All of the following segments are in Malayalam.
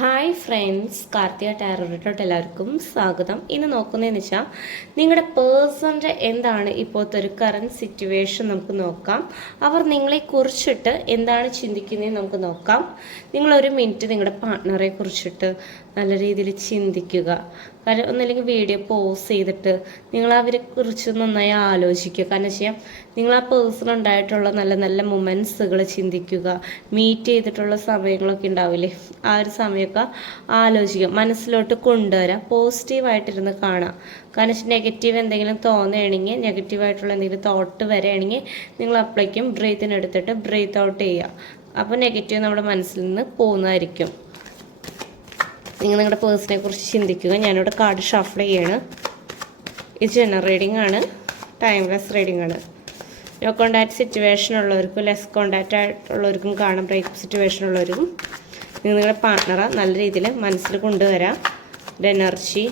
ഹായ് ഫ്രണ്ട്സ് കാർത്തിക ടാരോട്ടോട്ട് എല്ലാവർക്കും സ്വാഗതം. ഇന്ന് നോക്കുന്നതെന്ന് വെച്ചാൽ നിങ്ങളുടെ പേഴ്സണിന്റെ എന്താണ് ഇപ്പോഴത്തെ ഒരു കറണ്ട് സിറ്റുവേഷൻ നമുക്ക് നോക്കാം. അവർ നിങ്ങളെ കുറിച്ചിട്ട് എന്താണ് ചിന്തിക്കുന്നതെന്ന് നമുക്ക് നോക്കാം. നിങ്ങളൊരു മിനിറ്റ് നിങ്ങളുടെ പാർട്ട്ണറെ കുറിച്ചിട്ട് നല്ല രീതിയിൽ ചിന്തിക്കുക. കാരണം ഒന്നല്ലെങ്കിൽ വീഡിയോ പോസ് ചെയ്തിട്ട് നിങ്ങൾ അവരെ കുറിച്ച് നന്നായി ആലോചിക്കുക. കാരണം വെച്ചാൽ നിങ്ങൾ ആ പേഴ്സൺ ഉണ്ടായിട്ടുള്ള നല്ല നല്ല മൊമെൻസുകൾ ചിന്തിക്കുക. മീറ്റ് ചെയ്തിട്ടുള്ള സമയങ്ങളൊക്കെ ഉണ്ടാവില്ലേ? ആ ഒരു സമയമൊക്കെ ആലോചിക്കുക. മനസ്സിലോട്ട് കൊണ്ടുവരാം. പോസിറ്റീവായിട്ടിരുന്ന് കാണാം. കാരണം വെച്ചാൽ നെഗറ്റീവ് എന്തെങ്കിലും തോന്നുകയാണെങ്കിൽ നെഗറ്റീവായിട്ടുള്ള എന്തെങ്കിലും തോട്ട് വരികയാണെങ്കിൽ നിങ്ങൾ അപ്പോഴേക്കും ബ്രീത്തിനെടുത്തിട്ട് ബ്രീത്ത് ഔട്ട് ചെയ്യുക. അപ്പോൾ നെഗറ്റീവ് നമ്മുടെ മനസ്സിൽ നിന്ന് പോകുന്നതായിരിക്കും. നിങ്ങൾ നിങ്ങളുടെ പേഴ്സിനെ കുറിച്ച് ചിന്തിക്കുക. ഞാനിവിടെ കാർഡ് ഷഫിൾ ചെയ്യാണ്. ഇത് ജനറൽ റീഡിംഗ് ആണ്. ടൈംലെസ് റീഡിംഗ് ആണ്. നോ കോണ്ടാക്ട് സിറ്റുവേഷൻ ഉള്ളവർക്കും ലെസ് കോണ്ടാക്റ്റ് ആയിട്ടുള്ളവർക്കും കാണാം ബ്രേക്ക് സിറ്റുവേഷൻ ഉള്ളവർക്കും നിങ്ങളുടെ പാർട്ട്ണറെ നല്ല രീതിയിൽ മനസ്സിൽ കൊണ്ടുവരാം. Energy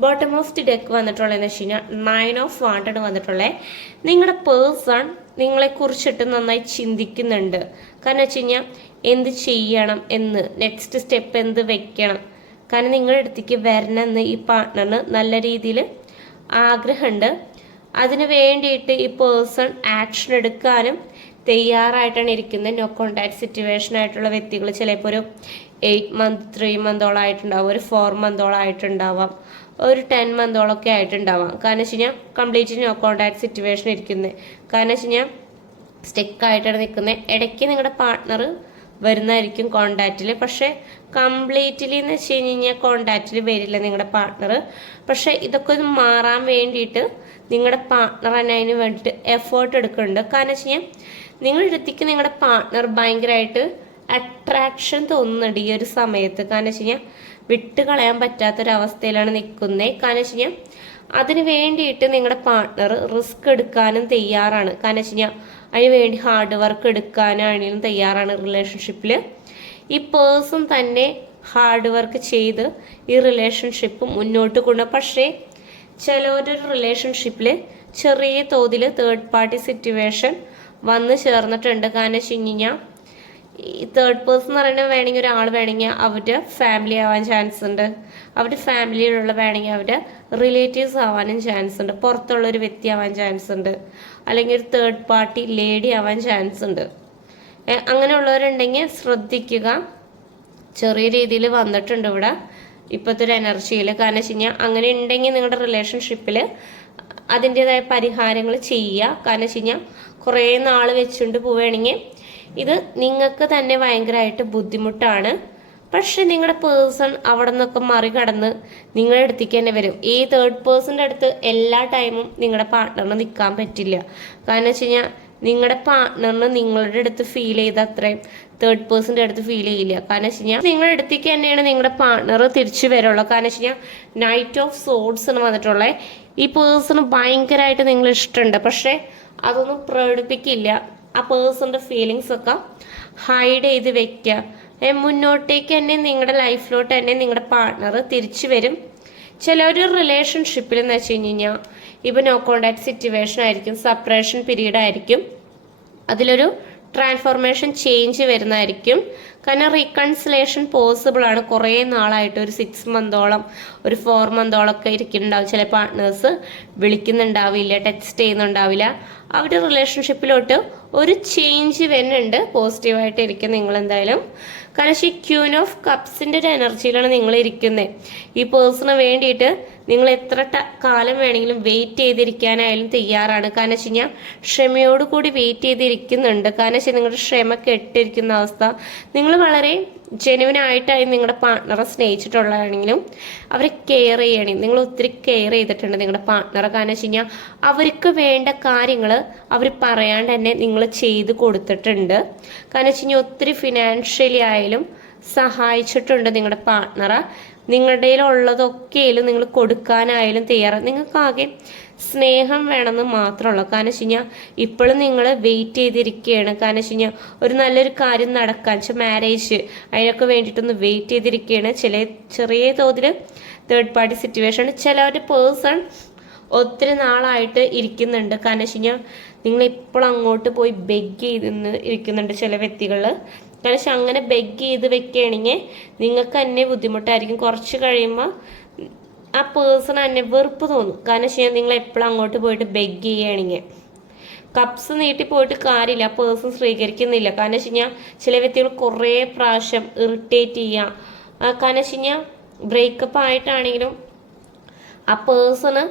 bottom of the deck വന്നിട്ടുള്ളതെന്ന് വെച്ച് കഴിഞ്ഞാൽ നയൻ ഓഫ് വാണ്ടഡ് വന്നിട്ടുള്ളത് നിങ്ങളുടെ പേഴ്സൺ നിങ്ങളെ കുറിച്ചിട്ട് നന്നായി ചിന്തിക്കുന്നുണ്ട്. കാരണം വെച്ച് കഴിഞ്ഞാൽ എന്ത് ചെയ്യണം എന്ന് നെക്സ്റ്റ് സ്റ്റെപ്പ് എന്ത് വെക്കണം. കാരണം നിങ്ങളുടെ അടുത്തേക്ക് വരണമെന്ന് ഈ പാർട്ട്ണറിന് നല്ല രീതിയിൽ ആഗ്രഹമുണ്ട്. അതിന് വേണ്ടിയിട്ട് ഈ പേഴ്സൺ ആക്ഷൻ എടുക്കാനും തയ്യാറായിട്ടാണ് ഇരിക്കുന്നത് നോ കോണ്ടാക്ട് സിറ്റുവേഷൻ ആയിട്ടുള്ള വ്യക്തികൾ ചിലപ്പോൾ ഒരു എയ്റ്റ് മന്ത് ത്രീ മന്തോളം ആയിട്ടുണ്ടാവും ഒരു ഫോർ മന്തോളം ആയിട്ടുണ്ടാവാം ഒരു ടെൻ മന്തോളൊക്കെ ആയിട്ടുണ്ടാവാം. കാരണം വെച്ച് കഴിഞ്ഞാൽ കംപ്ലീറ്റ് നോ കോണ്ടാക്ട് സിറ്റുവേഷൻ ഇരിക്കുന്നത് കാരണം വെച്ച് കഴിഞ്ഞാൽ സ്റ്റെക്കായിട്ടാണ് നിൽക്കുന്നത് ഇടയ്ക്ക് നിങ്ങളുടെ പാർട്ട്ണർ വരുന്നതായിരിക്കും കോണ്ടാക്റ്റിൽ പക്ഷേ കംപ്ലീറ്റ്ലി എന്ന് വെച്ച് കഴിഞ്ഞ് കഴിഞ്ഞാൽ കോണ്ടാക്റ്റിൽ വരില്ല നിങ്ങളുടെ പാർട്ണർ പക്ഷേ ഇതൊക്കെ ഒന്ന് മാറാൻ വേണ്ടിയിട്ട് നിങ്ങളുടെ പാർട്ണർ തന്നെ അതിന് വേണ്ടിയിട്ട് എഫേർട്ട് എടുക്കുന്നുണ്ട്. കാരണം വെച്ച് കഴിഞ്ഞാൽ നിങ്ങളുടെ അടുത്തേക്ക് നിങ്ങളുടെ പാർട്ട്ണർ ഭയങ്കരമായിട്ട് അട്രാക്ഷൻ തോന്നുന്നുണ്ട് ഈ ഒരു സമയത്ത്. കാരണം വെച്ച് കഴിഞ്ഞാൽ വിട്ട് കളയാൻ പറ്റാത്തൊരവസ്ഥയിലാണ് നിൽക്കുന്നത്. കാരണം വെച്ച് കഴിഞ്ഞാൽ അതിന് വേണ്ടിയിട്ട് നിങ്ങളുടെ പാർട്ണർ റിസ്ക് എടുക്കാനും തയ്യാറാണ്. കാരണം വെച്ച് കഴിഞ്ഞാൽ അതിന് വേണ്ടി ഹാർഡ് വർക്ക് എടുക്കാനാണെങ്കിലും തയ്യാറാണ് റിലേഷൻഷിപ്പിൽ ഈ പേഴ്സൺ തന്നെ ഹാർഡ് വർക്ക് ചെയ്ത് ഈ റിലേഷൻഷിപ്പ് മുന്നോട്ട് കൊണ്ടു പക്ഷേ ചിലവരൊരു റിലേഷൻഷിപ്പിൽ ചെറിയ തോതിൽ തേർഡ് പാർട്ടി സിറ്റുവേഷൻ വന്നു ചേർന്നിട്ടുണ്ട് കാരണം വെച്ച് കഴിഞ്ഞാൽ ഈ തേർഡ് പേഴ്സൺ എന്ന് പറയുന്നത് വേണമെങ്കിൽ ഒരാൾ വേണമെങ്കിൽ അവരുടെ ഫാമിലി ആവാൻ ചാൻസ് ഉണ്ട്. അവരുടെ ഫാമിലിയിലുള്ള വേണമെങ്കിൽ അവരുടെ റിലേറ്റീവ്സ് ആവാനും ചാൻസ് ഉണ്ട്. പുറത്തുള്ള ഒരു വ്യക്തി ആവാൻ ചാൻസ് ഉണ്ട്. അല്ലെങ്കിൽ ഒരു തേർഡ് പാർട്ടി ലേഡി ആവാൻ ചാൻസ് ഉണ്ട്. അങ്ങനെയുള്ളവരുണ്ടെങ്കിൽ ശ്രദ്ധിക്കുക. ചെറിയ രീതിയിൽ വന്നിട്ടുണ്ട് ഇവിടെ. ഇപ്പോഴത്തെ ഒരു എനർജിയിൽ കാരണം വെച്ച് കഴിഞ്ഞാൽ അങ്ങനെ ഉണ്ടെങ്കിൽ നിങ്ങളുടെ റിലേഷൻഷിപ്പിൽ അതിന്റെതായ പരിഹാരങ്ങൾ ചെയ്യുക. കാരണം വെച്ച് കഴിഞ്ഞാൽ കുറേ നാൾ വെച്ചുകൊണ്ട് പോവുകയാണെങ്കിൽ ഇത് നിങ്ങൾക്ക് തന്നെ ഭയങ്കരമായിട്ട് ബുദ്ധിമുട്ടാണ്. പക്ഷെ നിങ്ങളുടെ പേഴ്സൺ അവിടെ നിന്നൊക്കെ മറികടന്ന് നിങ്ങളുടെ അടുത്തേക്ക് തന്നെ വരും. ഈ തേർഡ് പേഴ്സന്റെ അടുത്ത് എല്ലാ ടൈമും നിങ്ങളുടെ പാർട്ട്ണറിന് നിൽക്കാൻ പറ്റില്ല. കാരണം വെച്ച് കഴിഞ്ഞാൽ നിങ്ങളുടെ പാർട്ട്ണറിന് നിങ്ങളുടെ അടുത്ത് ഫീൽ ചെയ്ത അത്രയും തേർഡ് പേഴ്സന്റെ അടുത്ത് ഫീൽ ചെയ്യില്ല. കാരണം വെച്ച് കഴിഞ്ഞാൽ നിങ്ങളുടെ അടുത്തേക്ക് തന്നെയാണ് നിങ്ങളുടെ പാർട്ട്ണർ തിരിച്ചു വരുള്ളൂ. കാരണം വെച്ച് കഴിഞ്ഞാൽ നൈറ്റ് ഓഫ് സോഡ്സ് എന്ന് വന്നിട്ടുള്ളത് ഈ പേഴ്സണ് ഭയങ്കരമായിട്ട് നിങ്ങൾ ഇഷ്ടമുണ്ട്. പക്ഷേ അതൊന്നും പ്രകടിപ്പിക്കില്ല. ആ പേഴ്സണിന്റെ ഫീലിങ്സ് ഒക്കെ ഹൈഡ് ചെയ്ത് വെക്കുക മുന്നോട്ടേക്ക് തന്നെ നിങ്ങളുടെ ലൈഫിലോട്ട് തന്നെ നിങ്ങളുടെ പാർട്ട്ണർ തിരിച്ചു വരും. ചില ഒരു റിലേഷൻഷിപ്പിൽ എന്ന് വെച്ച് കഴിഞ്ഞ് കഴിഞ്ഞാൽ ഇപ്പം നോ കോണ്ടാക്ട് സിറ്റുവേഷൻ ആയിരിക്കും സെപ്പറേഷൻ പീരീഡ് ആയിരിക്കും. അതിലൊരു ട്രാൻസ്ഫോർമേഷൻ ചേഞ്ച് വരുന്നതായിരിക്കും. കാരണം റീകൺസിലേഷൻ പോസിബിൾ ആണ്. കുറേ നാളായിട്ട് ഒരു സിക്സ് മന്തോളം ഒരു ഫോർ മന്തോളം ഒക്കെ ഇരിക്കുന്നുണ്ടാവും. ചില പാർട്ട്നേഴ്സ് വിളിക്കുന്നുണ്ടാവില്ല ടെക്സ്റ്റ് ചെയ്യുന്നുണ്ടാവില്ല. അവരുടെ റിലേഷൻഷിപ്പിലോട്ട് ഒരു ചേഞ്ച് വരുന്നുണ്ട്. പോസിറ്റീവായിട്ട് ഇരിക്കും നിങ്ങൾ എന്തായാലും കാരണം ക്യൂൻ ഓഫ് കപ്സിന്റെ ഒരു എനർജിയിലാണ് നിങ്ങൾ ഇരിക്കുന്നത് ഈ പേഴ്സണ് വേണ്ടിയിട്ട് നിങ്ങൾ എത്ര കാലം വേണമെങ്കിലും വെയിറ്റ് ചെയ്തിരിക്കാനായാലും തയ്യാറാണ്. കാരണം വെച്ച് കഴിഞ്ഞാൽ ക്ഷമയോട് കൂടി വെയിറ്റ് ചെയ്തിരിക്കുന്നുണ്ട്. കാരണം വെച്ചാൽ നിങ്ങളുടെ ക്ഷമ കെട്ടിരിക്കുന്ന അവസ്ഥ. നിങ്ങൾ വളരെ ജെനുവിൻ ആയിട്ടായി നിങ്ങളുടെ പാർട്ട്ണറെ സ്നേഹിച്ചിട്ടുള്ളതാണെങ്കിലും അവരെ കെയർ ചെയ്യണേ. നിങ്ങൾ ഒത്തിരി കെയർ ചെയ്തിട്ടുണ്ട് നിങ്ങളുടെ പാർട്ട്ണറെ കാരണം വെച്ച് കഴിഞ്ഞാൽ അവർക്ക് വേണ്ട കാര്യങ്ങൾ അവർ പറയാണ്ട് തന്നെ നിങ്ങൾ ചെയ്ത് കൊടുത്തിട്ടുണ്ട്. കാരണം വെച്ച് കഴിഞ്ഞാൽ ഒത്തിരി ഫിനാൻഷ്യലി ആയാലും സഹായിച്ചിട്ടുണ്ട് നിങ്ങളുടെ പാർട്ട്ണറെ നിങ്ങളുടെ ഉള്ളതൊക്കെയും നിങ്ങൾ കൊടുക്കാനായാലും തയ്യാറാണ് നിങ്ങൾക്കാകെ സ്നേഹം വേണമെന്ന് മാത്രമുള്ളൂ. കാരണം വെച്ച് കഴിഞ്ഞാൽ ഇപ്പോഴും നിങ്ങൾ വെയിറ്റ് ചെയ്തിരിക്കുകയാണ് കാരണം വെച്ച് കഴിഞ്ഞാൽ ഒരു നല്ലൊരു കാര്യം നടക്കാൻ വെച്ചാൽ മാരേജ് അതിനൊക്കെ വേണ്ടിയിട്ടൊന്ന് വെയിറ്റ് ചെയ്തിരിക്കുകയാണ് ചില ചെറിയ തോതിൽ തേർഡ് പാർട്ടി സിറ്റുവേഷൻ ചിലവരുടെ പേഴ്സൺ ഒത്തിരി നാളായിട്ട് ഇരിക്കുന്നുണ്ട്. കാരണം വെച്ച് കഴിഞ്ഞാൽ നിങ്ങൾ ഇപ്പോൾ അങ്ങോട്ട് പോയി ബെഗ് ചെയ്ത് ഇരിക്കുന്നുണ്ട് ചില വ്യക്തികൾ കാരണം അങ്ങനെ ബെഗ് ചെയ്ത് വെക്കുകയാണെങ്കിൽ നിങ്ങൾക്ക് തന്നെ ബുദ്ധിമുട്ടായിരിക്കും. കുറച്ച് കഴിയുമ്പോൾ ആ പേഴ്സൺ തന്നെ വെറുപ്പ് തോന്നും. കാരണം ശരി നിങ്ങൾ എപ്പോഴും അങ്ങോട്ട് പോയിട്ട് ബെഗ് ചെയ്യുകയാണെങ്കിൽ. കപ്സ് നീട്ടി പോയിട്ട് കാര്യമില്ല. ആ പേഴ്സൺ സ്വീകരിക്കുന്നില്ല. കാരണം വെച്ച് കഴിഞ്ഞാൽ ചില വ്യക്തികൾ കുറേ പ്രാവശ്യം ഇറിറ്റേറ്റ് ചെയ്യാം. കാരണം വെച്ച് കഴിഞ്ഞാൽ ബ്രേക്കപ്പ് ആയിട്ടാണെങ്കിലും ആ പേഴ്സണ്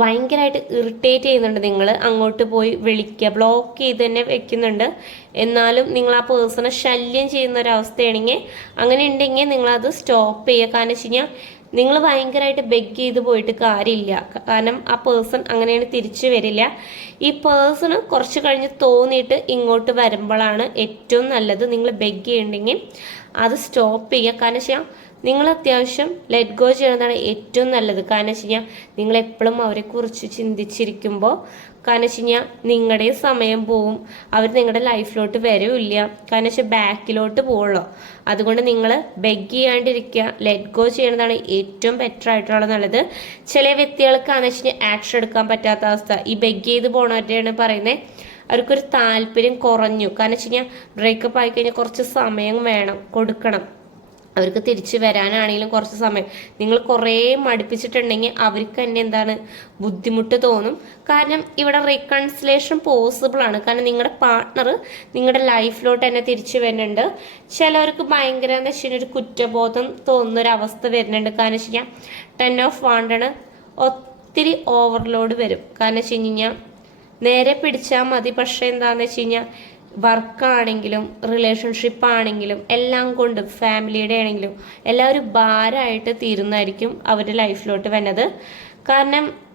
ഭയങ്കരമായിട്ട് ഇറിറ്റേറ്റ് ചെയ്യുന്നുണ്ട് നിങ്ങൾ അങ്ങോട്ട് പോയി വിളിക്കുക ബ്ലോക്ക് ചെയ്ത് തന്നെ വെക്കുന്നുണ്ട്. എന്നാലും നിങ്ങൾ ആ പേഴ്സണെ ശല്യം ചെയ്യുന്ന ഒരവസ്ഥയാണെങ്കിൽ അങ്ങനെ ഉണ്ടെങ്കിൽ നിങ്ങളത് സ്റ്റോപ്പ് ചെയ്യുക. കാരണം വെച്ച് കഴിഞ്ഞാൽ നിങ്ങൾ ഭയങ്കരമായിട്ട് ബെഗ് ചെയ്ത് പോയിട്ട് കാര്യമില്ല. കാരണം ആ പേഴ്സൺ അങ്ങനെയാണ് തിരിച്ചു വരില്ല. ഈ പേഴ്സണ് കുറച്ച് കഴിഞ്ഞ് തോന്നിയിട്ട് ഇങ്ങോട്ട് വരുമ്പോഴാണ് ഏറ്റവും നല്ലത്. നിങ്ങൾ ബെഗ് ചെയ്യണ്ടെങ്കിൽ അത് സ്റ്റോപ്പ് ചെയ്യുക. കാരണം വെച്ചാൽ നിങ്ങൾ അത്യാവശ്യം ലെറ്റ് ഗോ ചെയ്യുന്നതാണ് ഏറ്റവും നല്ലത്. കാരണം വെച്ച് കഴിഞ്ഞാൽ നിങ്ങൾ എപ്പോഴും അവരെക്കുറിച്ച് ചിന്തിച്ചിരിക്കുമ്പോൾ കാരണം വെച്ച് കഴിഞ്ഞാൽ നിങ്ങളുടെ സമയം പോവും. അവർ നിങ്ങളുടെ ലൈഫിലോട്ട് വരവില്ല കാരണം വെച്ചാൽ ബാക്കിലോട്ട് പോവുള്ളൂ. അതുകൊണ്ട് നിങ്ങൾ ബെഗ് ചെയ്യാണ്ടിരിക്കുക. ലെറ്റ് ഗോ ചെയ്യുന്നതാണ് ഏറ്റവും ബെറ്റർ ആയിട്ടുള്ള നല്ലത്. ചില വ്യക്തികൾക്കാണെന്ന് വെച്ച് കഴിഞ്ഞാൽ ആക്ഷൻ എടുക്കാൻ പറ്റാത്ത അവസ്ഥ. ഈ ബെഗ് ചെയ്ത് പോണവരുടെയാണ് പറയുന്നത് അവർക്കൊരു താല്പര്യം കുറഞ്ഞു. കാരണം വെച്ച് കഴിഞ്ഞാൽ ബ്രേക്കപ്പ് ആയിക്കഴിഞ്ഞാൽ കുറച്ച് സമയം വേണം. കൊടുക്കണം. അവർക്ക് തിരിച്ചു വരാനാണെങ്കിലും കുറച്ച് സമയം. നിങ്ങൾ കുറേ മടുപ്പിച്ചിട്ടുണ്ടെങ്കിൽ അവർക്ക് തന്നെ എന്താണ് ബുദ്ധിമുട്ട് തോന്നും. കാരണം ഇവിടെ റീകൺസിലേഷൻ പോസിബിൾ ആണ്. കാരണം നിങ്ങളുടെ പാർട്ണർ നിങ്ങളുടെ ലൈഫിലോട്ട് തന്നെ തിരിച്ചു വരുന്നുണ്ട്. ചിലവർക്ക് ഭയങ്കര എന്താ വെച്ചാൽ ഒരു കുറ്റബോധം തോന്നുന്ന ഒരു അവസ്ഥ വരുന്നുണ്ട്. കാരണം വെച്ച് കഴിഞ്ഞാൽ ടെൻ ഓഫ് വാണ്ടാണ് ഒത്തിരി ഓവർലോഡ് വരും. കാരണം വെച്ച് കഴിഞ്ഞാൽ നേരെ പിടിച്ചാൽ മതി. പക്ഷേ എന്താണെന്ന് വെച്ച് കഴിഞ്ഞാൽ വർക്കാണെങ്കിലും റിലേഷൻഷിപ്പ് ആണെങ്കിലും എല്ലാം കൊണ്ട് ഫാമിലിയുടെ ആണെങ്കിലും എല്ലാവരും ഭാരമായിട്ട് തീരുന്നതായിരിക്കും അവരുടെ ലൈഫിലോട്ട് വന്നത്. കാരണം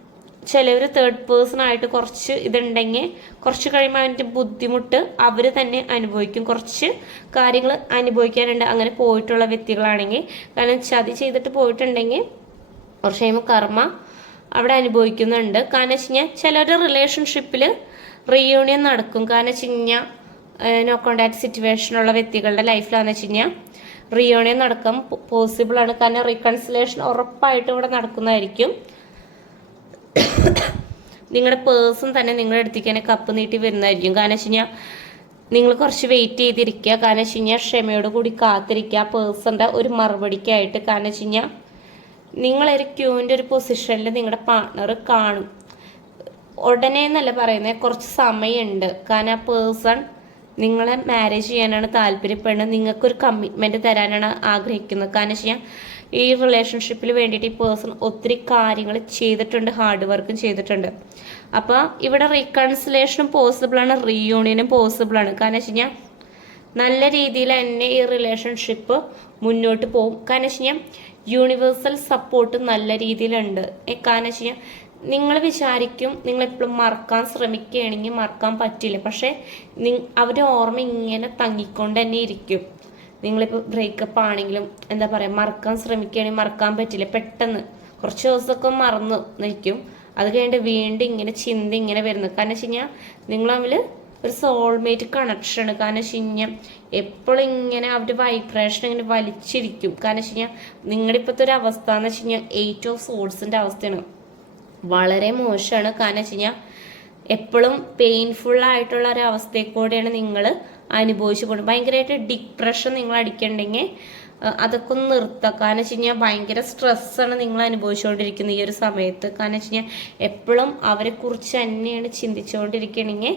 ചിലവർ തേർഡ് പേഴ്സൺ ആയിട്ട് കുറച്ച് ഇതുണ്ടെങ്കിൽ കുറച്ച് കഴിയുമ്പോൾ അതിന്റെ ബുദ്ധിമുട്ട് അവർ തന്നെ അനുഭവിക്കും. കുറച്ച് കാര്യങ്ങൾ അനുഭവിക്കാനുണ്ട്. അങ്ങനെ പോയിട്ടുള്ള വ്യക്തികളാണെങ്കിൽ കാരണം ചതി ചെയ്തിട്ട് പോയിട്ടുണ്ടെങ്കിൽ കുറച്ച് കഴിയുമ്പോൾ കർമ്മ അവിടെ അനുഭവിക്കുന്നുണ്ട്. കാരണം വെച്ച് കഴിഞ്ഞാൽ ചിലരുടെ റിലേഷൻഷിപ്പിൽ റീയൂണിയൻ നടക്കും. കാരണം വെച്ച് കഴിഞ്ഞാൽ നോ കോണ്ടാക്ട് സിറ്റുവേഷനുള്ള വ്യക്തികളുടെ ലൈഫിലാണെന്ന് വെച്ച് കഴിഞ്ഞാൽ റിയോണിയൻ നടക്കാൻ പോസിബിൾ ആണ്. കാരണം റീകൺസിലേഷൻ ഉറപ്പായിട്ടും ഇവിടെ നടക്കുന്നതായിരിക്കും. നിങ്ങളുടെ പേഴ്സൺ തന്നെ നിങ്ങളുടെ അടുത്തേക്ക് തന്നെ കപ്പ് നീട്ടി വരുന്നതായിരിക്കും. കാരണം വെച്ച് കഴിഞ്ഞാൽ നിങ്ങൾ കുറച്ച് വെയിറ്റ് ചെയ്തിരിക്കുക. കാരണം വെച്ച് കഴിഞ്ഞാൽ ക്ഷമയോട് കൂടി കാത്തിരിക്കുക. പേഴ്സന്റെ ഒരു മറുപടിക്കായിട്ട്. കാരണം വെച്ച് കഴിഞ്ഞാൽ നിങ്ങളൊരു ക്യൂവിന്റെ ഒരു പൊസിഷനിൽ നിങ്ങളുടെ പാർട്ട്ണർ കാണും. ഉടനെ എന്നല്ല പറയുന്നത് കുറച്ച് സമയമുണ്ട്. കാരണം ആ പേഴ്സൺ നിങ്ങളെ മാരേജ് ചെയ്യാനാണ് താല്പര്യപ്പെടുന്നത്. നിങ്ങൾക്കൊരു കമ്മിറ്റ്മെന്റ് തരാനാണ് ആഗ്രഹിക്കുന്നത്. കാരണം വെച്ച് ഈ റിലേഷൻഷിപ്പിൽ വേണ്ടിയിട്ട് ഈ പേഴ്സൺ ഒത്തിരി കാര്യങ്ങൾ ചെയ്തിട്ടുണ്ട് ഹാർഡ് വർക്കും ചെയ്തിട്ടുണ്ട്. അപ്പോൾ ഇവിടെ റീകൺസിലേഷനും പോസിബിളാണ് റീയൂണിയനും പോസിബിളാണ് കാരണം വെച്ച് കഴിഞ്ഞാൽ നല്ല രീതിയിൽ തന്നെ ഈ റിലേഷൻഷിപ്പ് മുന്നോട്ട് പോകും. കാരണം വെച്ച് കഴിഞ്ഞാൽ യൂണിവേഴ്സൽ സപ്പോർട്ട് നല്ല രീതിയിലുണ്ട്. കാരണം വെച്ച് കഴിഞ്ഞാൽ നിങ്ങൾ വിചാരിക്കും നിങ്ങൾ എപ്പോഴും മറക്കാൻ ശ്രമിക്കുകയാണെങ്കിൽ മറക്കാൻ പറ്റില്ല. പക്ഷേ അവരുടെ ഓർമ്മ ഇങ്ങനെ തങ്ങിക്കൊണ്ട് തന്നെ ഇരിക്കും. നിങ്ങളിപ്പോൾ ബ്രേക്കപ്പ് ആണെങ്കിലും എന്താ പറയുക മറക്കാൻ ശ്രമിക്കുകയാണെങ്കിൽ മറക്കാൻ പറ്റില്ല. പെട്ടെന്ന് കുറച്ച് ദിവസമൊക്കെ മറന്നു നിൽക്കും. അത് കഴിഞ്ഞിട്ട് വീണ്ടും ഇങ്ങനെ ചിന്ത ഇങ്ങനെ വരുന്നു. കാരണം വെച്ച് കഴിഞ്ഞാൽ നിങ്ങൾ തമ്മിൽ ഒരു സോൾമേറ്റ് കണക്ഷനാണ് കാരണം വെച്ച് കഴിഞ്ഞാൽ എപ്പോഴും ഇങ്ങനെ അവരുടെ വൈബ്രേഷൻ ഇങ്ങനെ വലിച്ചിരിക്കും. കാരണം വെച്ച് കഴിഞ്ഞാൽ നിങ്ങളുടെ ഇപ്പോഴത്തെ ഒരു അവസ്ഥ എന്ന് വെച്ച് കഴിഞ്ഞാൽ എയ്റ്റ് ഓഫ് സോൾസിന്റെ അവസ്ഥയാണ്. വളരെ മോശമാണ്. കാരണം വെച്ച് കഴിഞ്ഞാൽ എപ്പോഴും പെയിൻഫുൾ ആയിട്ടുള്ള ഒരു അവസ്ഥയിൽ കൂടെയാണ് നിങ്ങൾ അനുഭവിച്ചു പോകുന്നത് ഭയങ്കരമായിട്ട് ഡിപ്രഷൻ നിങ്ങൾ അടിക്കണ്ടെങ്കിൽ അതൊക്കെ ഒന്ന് നിർത്തുക കാരണം വെച്ച് കഴിഞ്ഞാൽ ഭയങ്കര സ്ട്രെസ്സാണ് നിങ്ങൾ അനുഭവിച്ചുകൊണ്ടിരിക്കുന്നത് ഈ ഒരു സമയത്ത്. കാരണം വെച്ച് കഴിഞ്ഞാൽ എപ്പോഴും അവരെ കുറിച്ച് തന്നെയാണ് ചിന്തിച്ചുകൊണ്ടിരിക്കണമെങ്കിൽ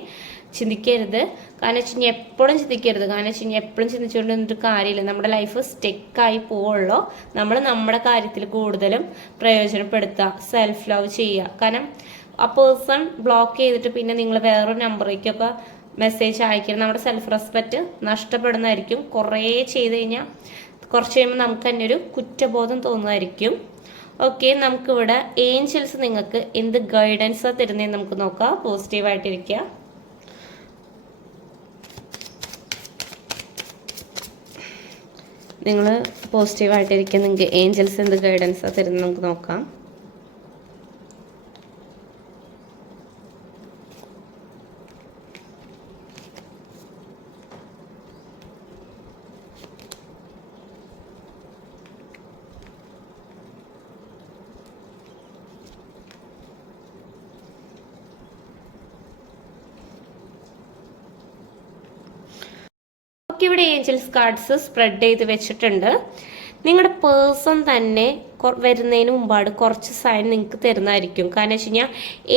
ചിന്തിക്കരുത്. കാരണം വെച്ച് കഴിഞ്ഞാൽ എപ്പോഴും ചിന്തിക്കരുത്. കാരണം വെച്ച് കഴിഞ്ഞാൽ എപ്പോഴും ചിന്തിച്ചുകൊണ്ട് നിന്നിട്ട് കാര്യമില്ല. നമ്മുടെ ലൈഫ് സ്റ്റെക്കായി പോവുള്ളൂ. നമ്മൾ നമ്മുടെ കാര്യത്തിൽ കൂടുതലും പ്രയോജനപ്പെടുത്തുക സെൽഫ് ലവ് ചെയ്യുക. കാരണം ആ പേഴ്സൺ ബ്ലോക്ക് ചെയ്തിട്ട് പിന്നെ നിങ്ങൾ വേറൊരു നമ്പറേക്കൊക്കെ മെസ്സേജ് അയക്കണം നമ്മുടെ സെൽഫ് റെസ്പെക്റ്റ് നഷ്ടപ്പെടുന്നതായിരിക്കും. കുറേ ചെയ്ത് കഴിഞ്ഞാൽ കുറച്ച് കഴിയുമ്പോൾ നമുക്ക് തന്നെ ഒരു കുറ്റബോധം തോന്നുമായിരിക്കും ഓക്കെ നമുക്കിവിടെ ഏഞ്ചൽസ് നിങ്ങൾക്ക് എന്ത് ഗൈഡൻസാണ് തരുന്നതെന്ന് നമുക്ക് നോക്കാം. പോസിറ്റീവായിട്ടിരിക്കുക നിങ്ങൾ പോസിറ്റീവായിട്ടിരിക്കുക നിങ്ങൾക്ക് ഏഞ്ചൽസ് എന്ത് ഗൈഡൻസാണ് തരുന്നത് നമുക്ക് നോക്കാം. ഇവിടെ ഏഞ്ചൽസ് കാർഡ്സ് സ്പ്രെഡ് ചെയ്ത് വെച്ചിട്ടുണ്ട്. നിങ്ങളുടെ പേഴ്സൺ തന്നെ വരുന്നതിന് മുമ്പാട് കുറച്ച് സൈൻ നിങ്ങൾക്ക് തരുന്നതായിരിക്കും. കാരണം വെച്ച് കഴിഞ്ഞാൽ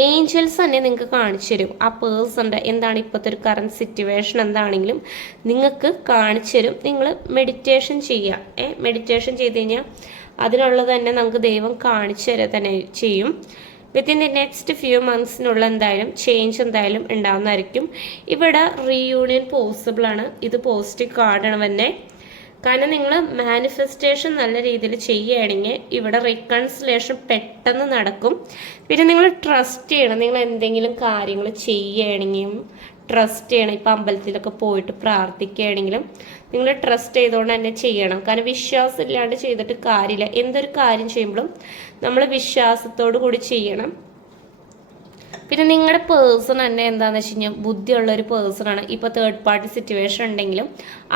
ഏഞ്ചൽസ് തന്നെ നിങ്ങൾക്ക് കാണിച്ചു തരും. ആ പേഴ്സണിന്റെ എന്താണ് ഇപ്പോഴത്തെ ഒരു കറണ്ട് സിറ്റുവേഷൻ എന്താണെങ്കിലും നിങ്ങൾക്ക് കാണിച്ചു തരും. നിങ്ങൾ മെഡിറ്റേഷൻ ചെയ്യുക മെഡിറ്റേഷൻ ചെയ്ത് കഴിഞ്ഞാൽ അതിനുള്ളത് തന്നെ നമുക്ക് ദൈവം കാണിച്ചു തരുക തന്നെ ചെയ്യും. വിത്തിൻ ദി നെക്സ്റ്റ് ഫ്യൂ മന്ത്സിനുള്ള എന്തായാലും ചേഞ്ച് എന്തായാലും ഉണ്ടാവുന്നതായിരിക്കും. ഇവിടെ റീയൂണിയൻ പോസിബിൾ ആണ്. ഇത് പോസിറ്റീവ് കാർഡാണ് തന്നെ കാരണം നിങ്ങൾ മാനിഫെസ്റ്റേഷൻ നല്ല രീതിയിൽ ചെയ്യുകയാണെങ്കിൽ ഇവിടെ റീകൺസിലേഷൻ പെട്ടെന്ന് നടക്കും. പിന്നെ നിങ്ങൾ ട്രസ്റ്റ് ചെയ്യണം. നിങ്ങൾ എന്തെങ്കിലും കാര്യങ്ങൾ ചെയ്യുകയാണെങ്കിലും ട്രസ്റ്റ് ചെയ്യണം. ഇപ്പം അമ്പലത്തിലൊക്കെ പോയിട്ട് പ്രാർത്ഥിക്കുകയാണെങ്കിലും നിങ്ങൾ ട്രസ്റ്റ് ചെയ്തുകൊണ്ട് തന്നെ ചെയ്യണം. കാരണം വിശ്വാസം ഇല്ലാണ്ട് ചെയ്തിട്ട് കാര്യമില്ല. എന്തൊരു കാര്യം ചെയ്യുമ്പോഴും നമ്മൾ വിശ്വാസത്തോടു കൂടി ചെയ്യണം. പിന്നെ നിങ്ങളുടെ പേഴ്സൺ തന്നെ എന്താണെന്ന് വെച്ച് കഴിഞ്ഞാൽ ബുദ്ധിയുള്ള ഒരു പേഴ്സൺ ആണ്. ഇപ്പോൾ തേർഡ് പാർട്ടി സിറ്റുവേഷൻ ഉണ്ടെങ്കിലും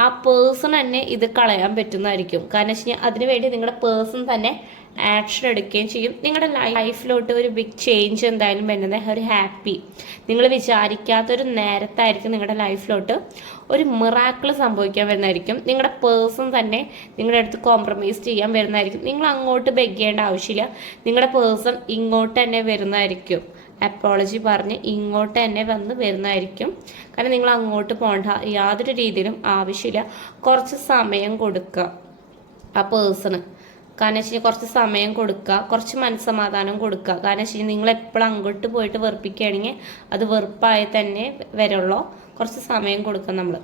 ആ പേഴ്സൺ തന്നെ ഇത് കളയാൻ പറ്റുന്നതായിരിക്കും. കാരണം വെച്ച് കഴിഞ്ഞാൽ അതിനുവേണ്ടി നിങ്ങളുടെ പേഴ്സൺ തന്നെ ആക്ഷൻ എടുക്കുകയും ചെയ്യും. നിങ്ങളുടെ ലൈഫിലോട്ട് ഒരു ബിഗ് ചേഞ്ച് എന്തായാലും വരുന്നത് ഒരു ഹാപ്പി നിങ്ങൾ വിചാരിക്കാത്തൊരു നേരത്തായിരിക്കും നിങ്ങളുടെ ലൈഫിലോട്ട് ഒരു മിറാക്കിൾ സംഭവിക്കാൻ വരുന്നതായിരിക്കും. നിങ്ങളുടെ പേഴ്സൺ തന്നെ നിങ്ങളുടെ അടുത്ത് കോംപ്രമൈസ് ചെയ്യാൻ വരുന്നതായിരിക്കും. നിങ്ങൾ അങ്ങോട്ട് ബെഗ് ചെയ്യേണ്ട ആവശ്യമില്ല. നിങ്ങളുടെ പേഴ്സൺ ഇങ്ങോട്ട് തന്നെ വരുന്നതായിരിക്കും. അപ്പോളജി പറഞ്ഞ് ഇങ്ങോട്ട് തന്നെ വന്ന് വരുന്നതായിരിക്കും. കാരണം നിങ്ങൾ അങ്ങോട്ട് പോകേണ്ട യാതൊരു രീതിയിലും ആവശ്യമില്ല. കുറച്ച് സമയം കൊടുക്കുക ആ പേഴ്സണ് കാരണം കുറച്ച് സമയം കൊടുക്കുക കുറച്ച് മനസ്സമാധാനം കൊടുക്കുക. കാരണം നിങ്ങൾ എപ്പോഴും അങ്ങോട്ട് പോയിട്ട് വെറുപ്പിക്കുകയാണെങ്കിൽ അത് വെറുപ്പായി തന്നെ വരുള്ളൂ. കുറച്ച് സമയം കൊടുക്കുക നമ്മൾ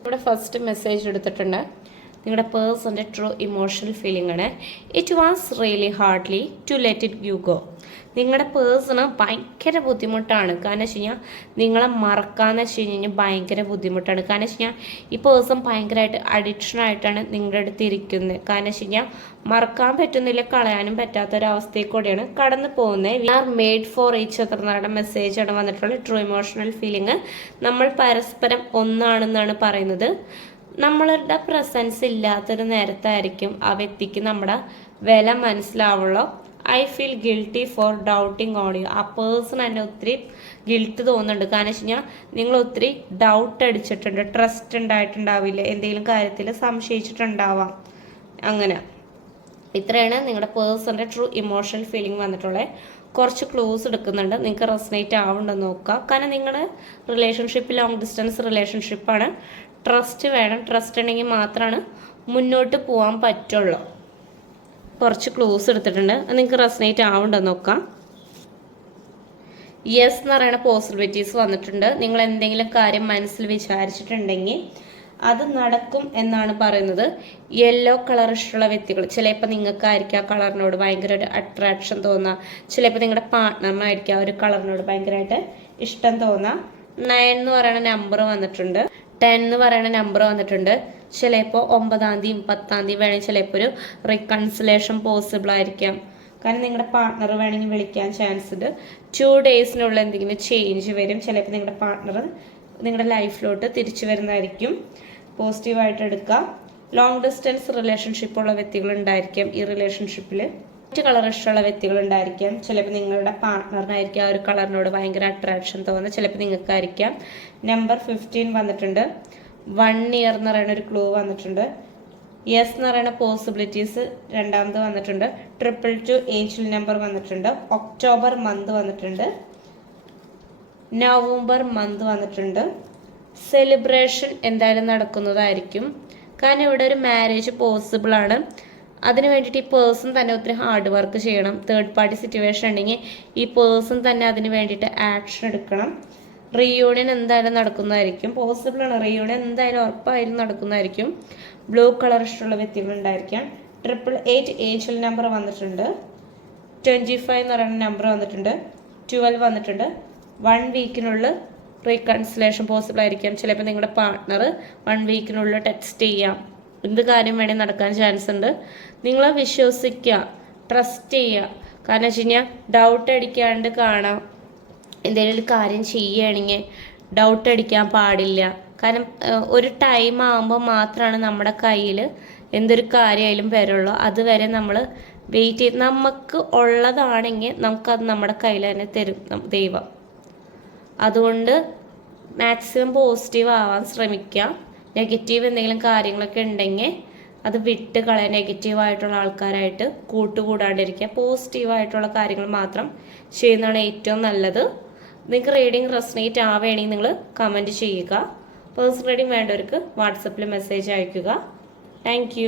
ഇവിടെ ഫസ്റ്റ് മെസ്സേജ് എടുത്തിട്ടുണ്ട്. നിങ്ങളുടെ പേഴ്സന്റെ ട്രൂ ഇമോഷണൽ ഫീലിംഗ് ആണ്. It was really hardly to let it you go നിങ്ങളുടെ പേഴ്സണ് ഭയങ്കര ബുദ്ധിമുട്ടാണ്. കാരണം വെച്ച് കഴിഞ്ഞാൽ നിങ്ങളെ മറക്കാന്ന് വെച്ച് കഴിഞ്ഞാൽ ഭയങ്കര ബുദ്ധിമുട്ടാണ്. കാരണം വെച്ച് കഴിഞ്ഞാൽ ഈ പേഴ്സൺ ഭയങ്കരമായിട്ട് അഡിക്ഷൻ ആയിട്ടാണ് നിങ്ങളുടെ അടുത്ത് ഇരിക്കുന്നത് കാരണം വെച്ച് കഴിഞ്ഞാൽ മറക്കാൻ പറ്റുന്നില്ല കളയാനും പറ്റാത്ത ഒരു കൂടെയാണ് കടന്നു പോകുന്നത് we are made for each other എന്നുള്ള മെസ്സേജ് ആണ് വന്നിട്ടുള്ള ട്രൂ ഇമോഷണൽ ഫീലിംഗ് നമ്മൾ പരസ്പരം ഒന്നാണെന്നാണ് പറയുന്നത്. നമ്മളുടെ പ്രസൻസ് ഇല്ലാത്തൊരു നേരത്തായിരിക്കും ആ വ്യക്തിക്ക് നമ്മുടെ വില മനസ്സിലാവുള്ളൂ. I feel guilty for doubting on you ആ പേഴ്സൺ എന്നെ ഒത്തിരി ഗിൽട്ട് തോന്നുന്നുണ്ട്. കാരണം വെച്ച് കഴിഞ്ഞാൽ നിങ്ങൾ ഒത്തിരി ഡൗട്ട് അടിച്ചിട്ടുണ്ട്. ട്രസ്റ്റ് ഉണ്ടായിട്ടുണ്ടാവില്ല. എന്തെങ്കിലും കാര്യത്തിൽ സംശയിച്ചിട്ടുണ്ടാവാം. അങ്ങനെ. ഇത്രയാണ് നിങ്ങളുടെ പേഴ്സണിന്റെ ട്രൂ ഇമോഷണൽ ഫീലിംഗ് വന്നിട്ടുള്ളത് കുറച്ച് ക്ലോസ് എടുക്കുന്നുണ്ട്. നിങ്ങൾക്ക് റെസനേറ്റ് ആവുന്നുണ്ടെന്ന് നോക്കുക കാരണം നിങ്ങളുടെ റിലേഷൻഷിപ്പ് ലോങ് ഡിസ്റ്റൻസ് റിലേഷൻഷിപ്പാണ് ട്രസ്റ്റ് വേണം. ട്രസ്റ്റ് ഉണ്ടെങ്കിൽ മാത്രമാണ് മുന്നോട്ട് പോകാൻ പറ്റുള്ളൂ. കുറച്ച് ക്ലോസ് എടുത്തിട്ടുണ്ട്. അത് നിങ്ങൾക്ക് റെസനേറ്റ് ആവുണ്ടോ നോക്കാം. യെസ് എന്ന് പറയുന്ന പോസിബിലിറ്റീസ് വന്നിട്ടുണ്ട്. നിങ്ങൾ എന്തെങ്കിലും കാര്യം മനസ്സിൽ വിചാരിച്ചിട്ടുണ്ടെങ്കിൽ അത് നടക്കും എന്നാണ് പറയുന്നത്. യെല്ലോ കളർ ഇഷ്ടമുള്ള വ്യക്തികൾ ചിലപ്പോൾ നിങ്ങൾക്കായിരിക്കും ആ കളറിനോട് ഭയങ്കര ഒരു അട്രാക്ഷൻ തോന്നുക ചിലപ്പോൾ നിങ്ങളുടെ പാർട്ട്ണറിനായിരിക്കും ആ ഒരു കളറിനോട് ഭയങ്കരമായിട്ട് ഇഷ്ടം തോന്നുക നയൻ എന്ന് പറയുന്ന നമ്പർ വന്നിട്ടുണ്ട്. ടെൻ എന്ന് പറയുന്ന നമ്പർ വന്നിട്ടുണ്ട്. ചിലപ്പോൾ ഒമ്പതാം തീയതി പത്താം തീയതി വേണമെങ്കിൽ ചിലപ്പോൾ ഒരു റീകൺസിലേഷൻ പോസിബിൾ ആയിരിക്കാം. കാരണം നിങ്ങളുടെ പാർട്ണർ വേണമെങ്കിൽ വിളിക്കാൻ ചാൻസ് ഉണ്ട്. ടു ഡേയ്സിനുള്ള എന്തെങ്കിലും ചേഞ്ച് വരും. ചിലപ്പോൾ നിങ്ങളുടെ പാർട്ണർ നിങ്ങളുടെ ലൈഫിലോട്ട് തിരിച്ചു വരുന്നതായിരിക്കും. പോസിറ്റീവായിട്ട് എടുക്കുക ലോങ് ഡിസ്റ്റൻസ് റിലേഷൻഷിപ്പ് ഉള്ള വ്യക്തികൾ ഉണ്ടായിരിക്കാം ഈ റിലേഷൻഷിപ്പിൽ മറ്റ് കളർ ഇഷ്ടമുള്ള വ്യക്തികൾ ഉണ്ടായിരിക്കാം ചിലപ്പോൾ നിങ്ങളുടെ പാർട്ട്ണറിനായിരിക്കും ആ ഒരു കളറിനോട് ഭയങ്കര അട്രാക്ഷൻ തോന്നുന്നത്. ചിലപ്പോൾ നിങ്ങൾക്കായിരിക്കാം. നമ്പർ ഫിഫ്റ്റീൻ വന്നിട്ടുണ്ട്. വൺ ഇയർ എന്ന് പറയുന്ന ഒരു ക്ലൂ വന്നിട്ടുണ്ട്. യെസ് എന്ന് പറയുന്ന പോസിബിലിറ്റീസ് രണ്ടാമത് വന്നിട്ടുണ്ട്. ട്രിപ്പിൾ ടു ഏഞ്ചൽ നമ്പർ വന്നിട്ടുണ്ട്. ഒക്ടോബർ മന്ത് വന്നിട്ടുണ്ട്. നവംബർ മന്ത് വന്നിട്ടുണ്ട്. സെലിബ്രേഷൻ എന്തായാലും നടക്കുന്നതായിരിക്കും. കാരണം ഇവിടെ ഒരു മാരേജ് പോസിബിൾ ആണ്. അതിന് വേണ്ടിയിട്ട് ഈ പേഴ്സൺ തന്നെ ഒത്തിരി ഹാർഡ് വർക്ക് ചെയ്യണം. തേർഡ് പാർട്ടി സിറ്റുവേഷൻ ഉണ്ടെങ്കിൽ ഈ പേഴ്സൺ തന്നെ അതിന് വേണ്ടിയിട്ട് ആക്ഷൻ എടുക്കണം. റീയൂണിയൻ എന്തായാലും നടക്കുന്നതായിരിക്കും. പോസിബിൾ ആണ്. റീയൂണിയൻ എന്തായാലും ഉറപ്പായാലും നടക്കുന്നതായിരിക്കും. ബ്ലൂ കളർ ഇഷ്ടമുള്ള വ്യക്തികൾ ഉണ്ടായിരിക്കാം. ട്രിപ്പിൾ എയ്റ്റ് ഏഞ്ചൽ നമ്പർ വന്നിട്ടുണ്ട്. ട്വന്റി ഫൈവ് എന്ന് പറയുന്ന നമ്പർ വന്നിട്ടുണ്ട്. ട്വൽവ് വന്നിട്ടുണ്ട്. വൺ വീക്കിനുള്ളിൽ റീകൺസിലേഷൻ പോസിബിൾ ആയിരിക്കാം. ചിലപ്പോൾ നിങ്ങളുടെ പാർട്ട്ണർ വൺ വീക്കിനുള്ളിൽ ടെക്സ്റ്റ് ചെയ്യാം. എന്ത് കാര്യം വേണേൽ നടക്കാൻ ചാൻസ് ഉണ്ട്. നിങ്ങളെ വിശ്വസിക്കുക ട്രസ്റ്റ് ചെയ്യുക കാരണം വെച്ച് കഴിഞ്ഞാൽ ഡൗട്ട് അടിക്കാണ്ട് കാണാം. എന്തെങ്കിലും ഒരു കാര്യം ചെയ്യുകയാണെങ്കിൽ ഡൗട്ട് അടിക്കാൻ പാടില്ല. കാരണം ഒരു ടൈം ആകുമ്പോൾ മാത്രമാണ് നമ്മുടെ കയ്യിൽ എന്തൊരു കാര്യമായാലും വരുള്ളൂ. അതുവരെ നമ്മൾ വെയിറ്റ് ചെയ്ത് നമുക്ക് ഉള്ളതാണെങ്കിൽ നമുക്കത് നമ്മുടെ കയ്യിൽ തന്നെ തരും ദൈവം. അതുകൊണ്ട് മാക്സിമം പോസിറ്റീവ് ആവാൻ ശ്രമിക്കുക നെഗറ്റീവ് എന്തെങ്കിലും കാര്യങ്ങളൊക്കെ ഉണ്ടെങ്കിൽ അത് വിട്ട് കളയാൻ നെഗറ്റീവായിട്ടുള്ള ആൾക്കാരായിട്ട് കൂട്ടുകൂടാണ്ടിരിക്കുക. പോസിറ്റീവായിട്ടുള്ള കാര്യങ്ങൾ മാത്രം ചെയ്യുന്നതാണ് ഏറ്റവും നല്ലത്. നിങ്ങൾക്ക് റീഡിങ് റെസ്നേറ്റ് ആവുകയാണെങ്കിൽ നിങ്ങൾ കമന്റ് ചെയ്യുക. പേഴ്സണൽ റീഡിങ് വേണ്ടവർക്ക് വാട്സപ്പിൽ മെസ്സേജ് അയയ്ക്കുക താങ്ക്